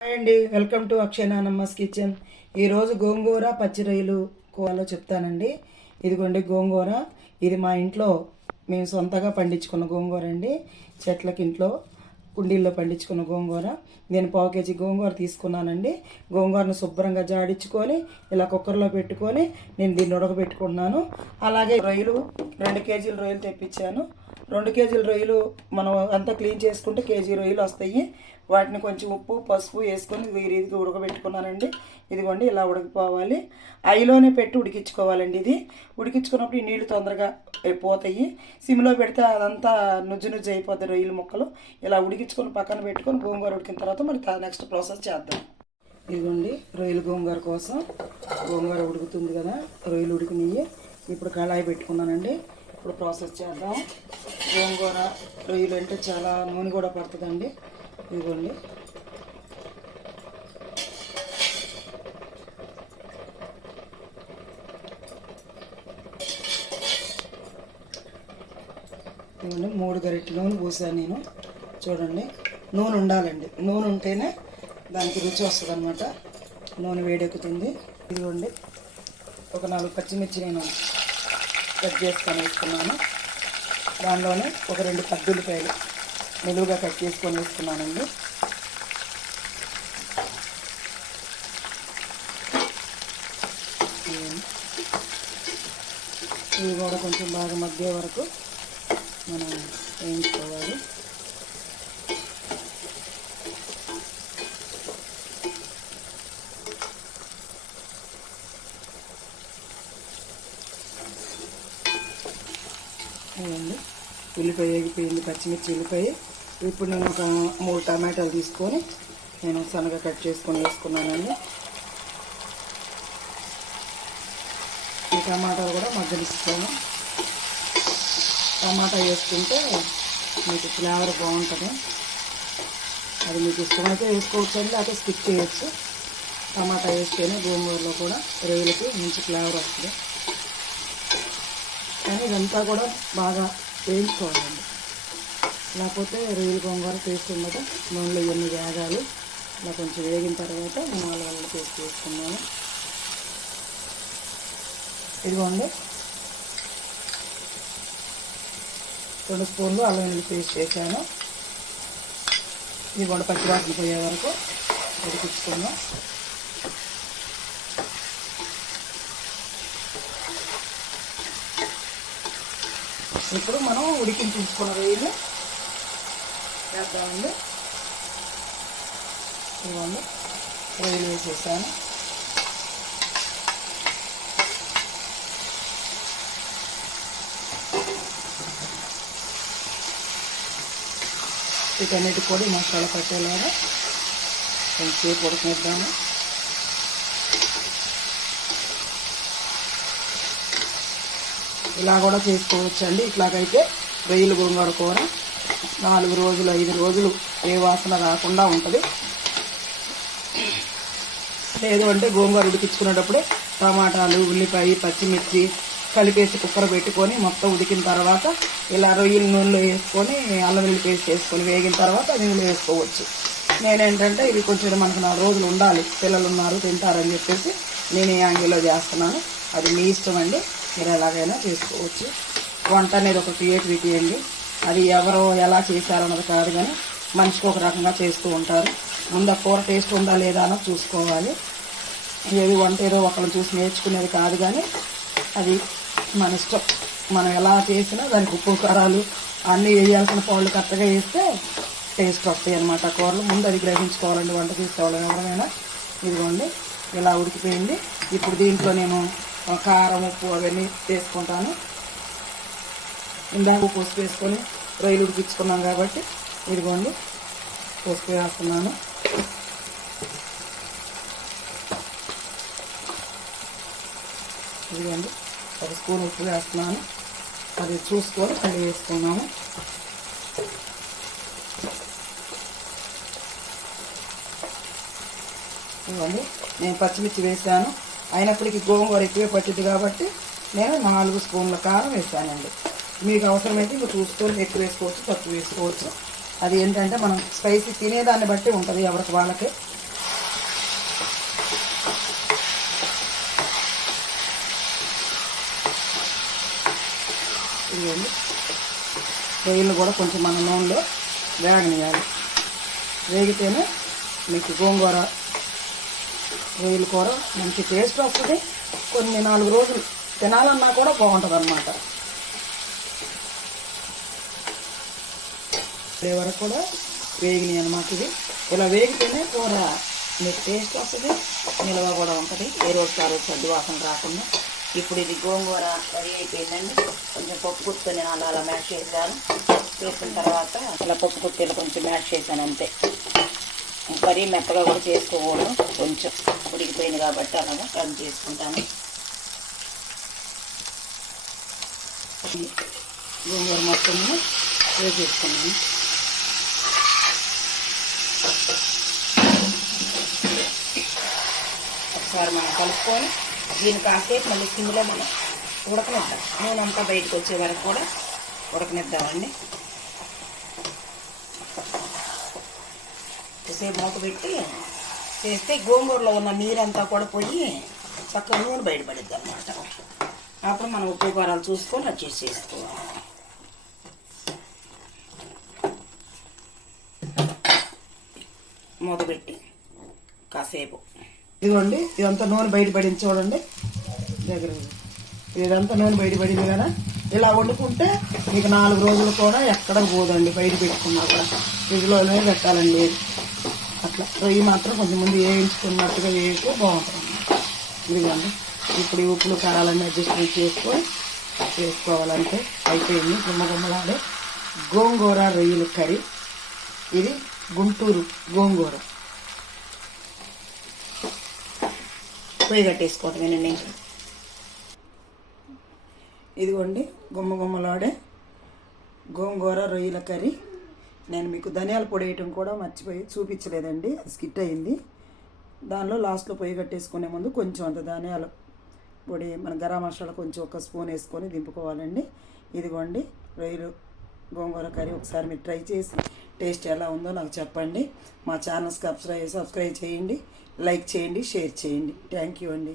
Hi అండి, welcome to Akshay నానమ్మస్ kitchen. ఈరోజు గోంగూర పచ్చి రొయ్యలు కూరలో చెప్తానండి. ఇదిగోండి గోంగూర. ఇది మా ఇంట్లో మేము సొంతగా పండించుకున్న గోంగూర అండి. చెట్లకి ఇంట్లో కుండీల్లో పండించుకున్న గోంగూర. నేను 1/4 కేజీ గోంగూర తీసుకున్నానండి. గోంగూరను శుభ్రంగా జాడించుకొని ఇలా కుక్కర్లో పెట్టుకొని నేను దీన్ని ఉడకబెట్టుకున్నాను. అలాగే రొయ్యలు 2 కేజీల రొయ్యలు తెప్పించాను. 2 కేజీల రొయ్యలు మనం అంతా క్లీన్ చేసుకుంటే కేజీ రొయ్యలు వస్తాయి. వాటిని కొంచెం ఉప్పు పసుపు వేసుకొని వీరిదిగా ఉడకబెట్టుకున్నానండి. ఇదిగోండి ఇలా ఉడకపోవాలి. ఐలోనే పెట్టి ఉడికించుకోవాలండి. ఇది ఉడికించుకున్నప్పుడు ఈ నీళ్లు తొందరగా పోతాయి. సిమ్లో పెడితే అదంతా నుజ్జు నుజ్జు అయిపోతాయి రొయ్యల ముక్కలు. ఇలా ఉడికించుకొని పక్కన పెట్టుకొని గోంగూర ఉడికిన తర్వాత మరి నెక్స్ట్ ప్రాసెస్ చేద్దాం. ఇదిగోండి రొయ్యల గోంగూర కోసం గోంగూర ఉడుకుతుంది కదా, రొయ్యలు ఉడికినవి. ఇప్పుడు కళాయి పెట్టుకున్నానండి. ఇప్పుడు ప్రాసెస్ చేద్దాం. గోంగూర రొయ్యలు అంటే చాలా నూనె కూడా పడుతుందండి. ఇదిగోండి ఇదిగోండి 3 గరిటె నూనె పోసాను నేను. చూడండి నూనె ఉండాలండి. నూనె ఉంటేనే దానికి రుచి వస్తుంది అనమాట. నూనె వేడెక్కుతుంది. ఇదిగోండి ఒక 4 పచ్చిమిర్చి నేను కట్ చేసుకొని వేసుకున్నాను. దానిలోనే ఒక 2 పద్దులకాయలు నిలువుగా కట్ చేసుకొని వేసుకున్నానండి. ఇవి కూడా కొంచెం బాగా మగ్గే వరకు మనం వేయించుకోవాలి. ఉల్లిపాయ వేగిపోయింది, పచ్చిమిర్చి ఉల్లిపాయ. ఇప్పుడు నేను ఒక 3 టమాటాలు తీసుకొని నేను సన్నగా కట్ చేసుకొని వేసుకున్నానండి. ఈ టమాటాలు కూడా మగ్గనిస్తాను. టమాటా వేసుకుంటే మీకు ఫ్లేవర్ బాగుంటుంది. అది మీకు ఇష్టమైతే వేసుకోవచ్చు అండి, లేకపోతే స్కిప్ చేయొచ్చు. టమాటా వేస్తేనే గోంగూరలో కూడా రొయ్యలకి మంచి ఫ్లేవర్ వస్తుంది. కానీ ఇదంతా కూడా బాగా వేయించుకోవాలండి, లేకపోతే రొయ్యల గోంగూర టేస్ట్ ఉండదు. నూనెలో ఇవన్నీ వేగాలి. ఇలా కొంచెం వేగిన తర్వాత నేను అల్లం వెల్లుల్లి పేస్ట్ వేసుకున్నాను. ఇదిగోండి 2 స్పూన్లు అల్లం వెల్లుల్లి పేస్ట్ వేసాను. ఇది కూడా పచ్చివాసన పోయే వరకు ఉడికించుకున్నాం. ఇప్పుడు మనం ఉడికించుకున్న రొయ్యలు వేద్దామండి. ఇవ్వండి రొయ్యలు వేసేసాను. వీటన్నిటికి కూడా మసాలా పట్టేలాగా కొంచెంసేపు ఉడకనిద్దాము. ఇలా కూడా చేసుకోవచ్చు అండి. ఇట్లాగైతే రొయ్యల గోంగూర కూర 4 రోజులు 5 రోజులు ఏ వాసన రాకుండా ఉంటుంది. లేదు అంటే గోంగూర ఉడికించుకునేటప్పుడే టమాటాలు ఉల్లిపాయ పచ్చిమిర్చి కలిపేసి కుక్కర్ పెట్టుకొని మొత్తం ఉడికిన తర్వాత ఇలా రొయ్యల నూనెలో వేసుకొని అల్లం వెల్లుల్లి పేస్ట్ వేసుకొని వేగిన తర్వాత నూనెలో వేసుకోవచ్చు. నేనేంటంటే ఇది కొంచెం మనకు 4 రోజులు ఉండాలి, పిల్లలు ఉన్నారు తింటారని చెప్పేసి నేను ఈ యాంగిల్లో చేస్తున్నాను. అది మీ ఇష్టం అండి, మీరు ఎలాగైనా చేసుకోవచ్చు. వంట అనేది ఒక క్రియేటివిటీ అండి. అది ఎవరో ఎలా చేశారన్నది కాదు, కానీ మనిషికి ఒక రకంగా చేస్తూ ఉంటారు. ముందు ఆ కూర టేస్ట్ ఉందా లేదా అన్నది చూసుకోవాలి. ఏది వంట ఏదో ఒకరిని చూసి నేర్చుకునేది కాదు, కానీ అది మన ఇష్టం. మనం ఎలా చేసినా దానికి ఉప్పు కారాలు అన్నీ వేయాల్సిన పౌళ్ళు కరెక్ట్గా వేస్తే టేస్ట్ వస్తాయి అన్నమాట కూరలు. ముందు అది గ్రహించుకోవాలండి వంట చేసుకోవాలని ఎవరైనా. ఇదిగోండి ఇలా ఉడికిపోయింది. ఇప్పుడు దీంట్లో నేను కారం ఉప్పు అవన్నీ వేసుకుంటాను. ఇందాక పసుపు వేసుకొని రొయ్యలు ఉడికించుకున్నాం కాబట్టి ఇదిగోండి పసుపు వేస్తున్నాను. ఇదిగోండి 1 స్పూన్ ఉప్పు వేస్తున్నాను. అది చూసుకొని కడిగి వేసుకున్నాము. ఇదిగోండి నేను పచ్చిమిర్చి వేసాను. అయినప్పటికీ గోంగూర ఎక్కువే పట్టింది కాబట్టి నేను 4 స్పూన్ల కారం వేసానండి. మీకు అవసరమైతే ఇంకా చూసుకొని ఎక్కువ వేసుకోవచ్చు, తక్కువ వేసుకోవచ్చు. అది ఏంటంటే మనం స్పైసీ తినేదాన్ని బట్టి ఉంటుంది ఎవరికి వాళ్ళకి. ఇదిగోండి రొయ్యలు కూడా కొంచెం మన నూనెలో వేగనియాలి. వేగితేనే మీకు గోంగూర రొయ్యల కూర మంచి టేస్ట్ వస్తుంది. కొన్ని 4 రోజులు తినాలన్నా కూడా బాగుంటుంది అన్నమాట. వరకు కూడా వేగినాయి అన్నమాట. ఇది ఇలా వేగితేనే కూర మీకు టేస్ట్ వస్తుంది, నిల్వ కూడా ఉంటుంది, ఏ రోజు కారు సర్ది వాసన రాకుండా. ఇప్పుడు ఇది గోంగూర రెడీ అయిపోయిందండి. కొంచెం పప్పు గుత్తుని అలా మ్యాష్ చేశాను. చేసిన తర్వాత ఇలా పప్పు గుత్తీలు కొంచెం మ్యాష్ చేశాను అంతే. మరీ మెత్తగా కూడా చేసుకోకూడదు, కొంచెం ఉడికిపోయింది కాబట్టి అలాగా రన్ చేసుకుంటాను. గోంగూర మొత్తం వేసేసుకున్నాను. ఒకసారి మనం కలుపుకొని దీని కాసేపు మళ్ళీ కిందలో మనం ఉడకనిద్దాం. నూనె అంతా బయటకు వచ్చే వరకు కూడా ఉడకనిద్దామండి. కొద్దిసేపు మూత పెట్టి చేస్తే గోంగూరలో ఉన్న నీరంతా కూడా పోయి చక్కగా నూనె బయటపడిద్ది అన్నమాట. అప్పుడు మనం ఉప్పు కారాలు చూసుకొని అడ్జస్ట్ చేసుకోవాలి. మూత పెట్టి కాసేపు ఇదిగోండి ఇదంతా నూనె బయటపడింది చూడండి. దగ్గర ఇదంతా నూనె బయటపడింది కదా. ఇలా వండుకుంటే మీకు 4 రోజులు కూడా ఎక్కడ పోదండి. బయట పెట్టుకున్నా కూడా ఫ్రిడ్జ్లోనే పెట్టాలండి. అట్లా రొయ్యి మాత్రం కొంచెం ముందు వేయించుకున్నట్టుగా వేస్తే బాగుంటుంది. ఇదిగోండి ఇప్పుడు ఈ ఉప్పులు కారాలన్నీ అడ్జస్ట్మెంట్ చేసుకొని చేసుకోవాలంటే అయిపోయింది. గుమ్మగుమ్మలాడే గోంగూర రొయ్యల కర్రీ. ఇది గుంటూరు గోంగూర. పొయ్యి కట్టేసుకోవటమేనండి. ఇదిగోండి గుమ్మగుమ్మలాడే గోంగూర రొయ్యల కర్రీ. నేను మీకు ధనియాల పొడి వేయటం కూడా మర్చిపోయి చూపించలేదండి, అది స్కిట్ అయింది. దానిలో లాస్ట్లో పొయ్యి కట్టేసుకునే ముందు కొంచెం అంత ధనియాల పొడి, మన గరం మసాలా కొంచెం 1 స్పూన్ వేసుకొని దింపుకోవాలండి. ఇదిగోండి రొయ్యలు గోంగూర కర్రీ. ఒకసారి మీరు ట్రై చేసి టేస్ట్ ఎలా ఉందో నాకు చెప్పండి. మా ఛానల్ సబ్స్క్రైబ్ చేయండి, లైక్ చేయండి, షేర్ చేయండి. థ్యాంక్ యూ అండి.